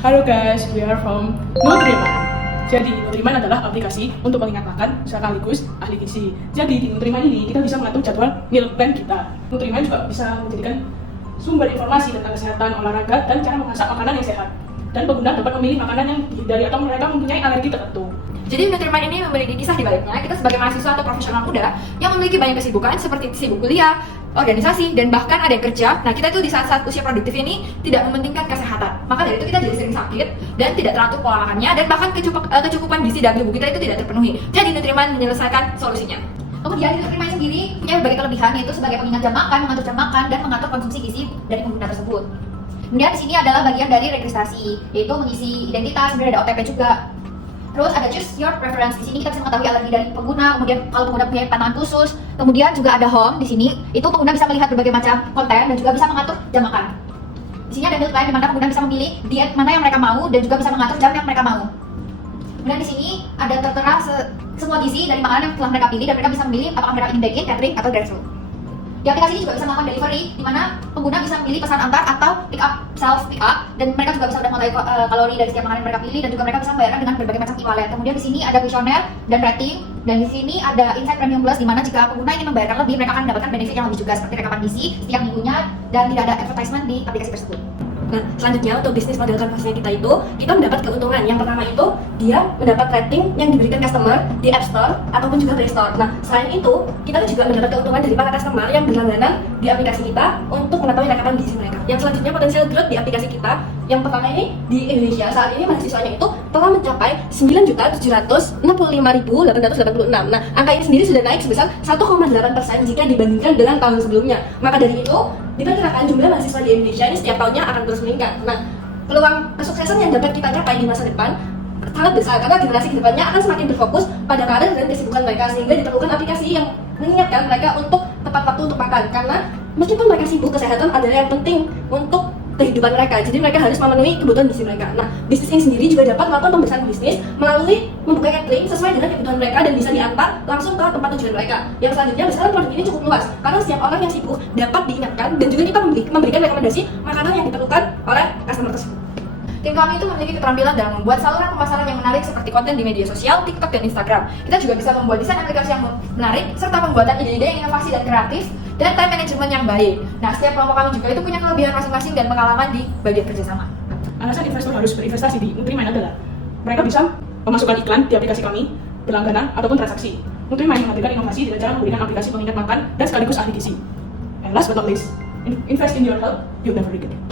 Halo guys, we are from Nutriman. Jadi Nutriman adalah aplikasi untuk mengingat makan sekaligus ahli gizi. Jadi di Nutriman ini kita bisa mengatur jadwal meal plan kita. Nutriman juga bisa menjadikan sumber informasi tentang kesehatan, olahraga, dan cara memasak makanan yang sehat. Dan pengguna dapat memilih makanan yang dihindari atau mereka mempunyai alergi tertentu. Jadi Nutriman ini memiliki kisah di baliknya. Kita sebagai mahasiswa atau profesional muda yang memiliki banyak kesibukan seperti sibuk kuliah, organisasi, dan bahkan ada yang kerja. Nah, kita tuh di saat-saat usia produktif ini tidak mementingkan kesehatan. Maka dari itu kita jadi sering sakit dan tidak teratur pola makannya, dan bahkan kecukupan gizi dalam tubuh kita itu tidak terpenuhi. Jadi Nutriman menyelesaikan solusinya. Kemudian Nutriman sendiri punya berbagai kelebihan, yaitu sebagai pengingat jam makan, mengatur jam makan, dan mengatur konsumsi gizi dari pengguna tersebut. Kemudian di sini adalah bagian dari registrasi, yaitu mengisi identitas, kemudian ada OTP juga. Terus ada choose your preference. Di sini kita bisa mengetahui alergi dari pengguna, kemudian kalau pengguna punya pantangan khusus. Kemudian juga ada home di sini, itu pengguna bisa melihat berbagai macam konten dan juga bisa mengatur jam makan. Di sini ada meal plan di mana pengguna bisa memilih diet mana yang mereka mau dan juga bisa mengatur jam yang mereka mau. Kemudian di sini ada tertera semua gizi dari makanan yang telah mereka pilih dan mereka bisa memilih apakah mereka ingin bake-in, catering, atau drive-thru. Di aplikasi ini juga bisa melakukan delivery, di mana pengguna bisa memilih pesan antar atau pick up, self pick up, dan mereka juga bisa mengetahui kalori dari setiap makanan yang mereka pilih, dan juga mereka bisa membayarkan dengan berbagai macam e-wallet. Kemudian di sini ada kuesioner dan rating, dan di sini ada Insight Premium Plus, di mana jika pengguna ingin membayarkan lebih, mereka akan mendapatkan benefit yang lebih juga seperti rekaman gizi setiap minggunya dan tidak ada advertisement di aplikasi tersebut. Nah, selanjutnya untuk bisnis model kanvasnya kita itu, kita mendapat keuntungan. Yang pertama itu, dia mendapat rating yang diberikan customer di App Store ataupun juga Play Store. Nah, selain itu, kita juga mendapat keuntungan dari para customer yang berlangganan di aplikasi kita untuk mengetahui rekaman gizi mereka. Yang selanjutnya, potensial growth di aplikasi kita. Yang pertama ini, di Indonesia saat ini mahasiswanya itu telah mencapai 9.765.886. Nah, angka ini sendiri sudah naik sebesar 1,8% jika dibandingkan dengan tahun sebelumnya. Maka dari itu, diperkirakan jumlah mahasiswa di Indonesia ini setiap tahunnya akan terus meningkat. Nah, peluang kesuksesan yang dapat kita capai di masa depan sangat besar karena generasi kedepannya akan semakin berfokus pada karir dan kesibukan mereka, sehingga diperlukan aplikasi yang mengingatkan mereka untuk tepat waktu untuk makan. Karena meskipun mereka sibuk, kesehatan adalah yang penting untuk kehidupan mereka, jadi mereka harus memenuhi kebutuhan gizi mereka. Nah, bisnis ini sendiri juga dapat melakukan pembesaran bisnis melalui membuka catering sesuai dengan kebutuhan mereka dan bisa diantar langsung ke tempat tujuan mereka. Yang selanjutnya, besaran produk ini cukup luas karena setiap orang yang sibuk dapat diingatkan, dan juga kita memberikan rekomendasi makanan yang diperlukan oleh customer tersebut. Tim kami itu memiliki keterampilan dalam membuat saluran pemasaran yang menarik seperti konten di media sosial, TikTok, dan Instagram. Kita juga bisa membuat desain aplikasi yang menarik, serta pembuatan ide-ide yang inovasi dan kreatif, dan time management yang baik. Nah, setiap kelompok kami juga itu punya kelebihan masing-masing dan pengalaman di bagian kerjasama. Alasan investor harus berinvestasi di Nutriman adalah mereka bisa memasukkan iklan di aplikasi kami, berlangganan, ataupun transaksi. Nutriman menghadirkan inovasi dengan cara memberikan aplikasi pengingat makan dan sekaligus ahli gizi. And last but not least, invest in your health, you'll never regret it.